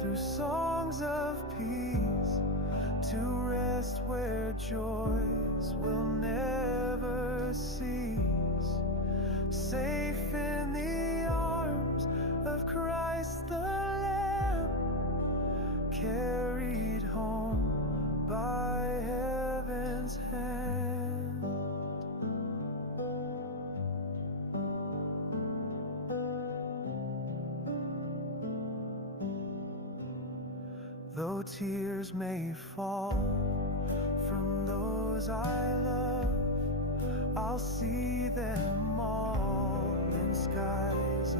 through songs of peace, to rest where joys will never cease. Safe in the arms of Christ the Lamb, carried home by heaven's hand. Though tears may fall from those I love, I'll see them all in skies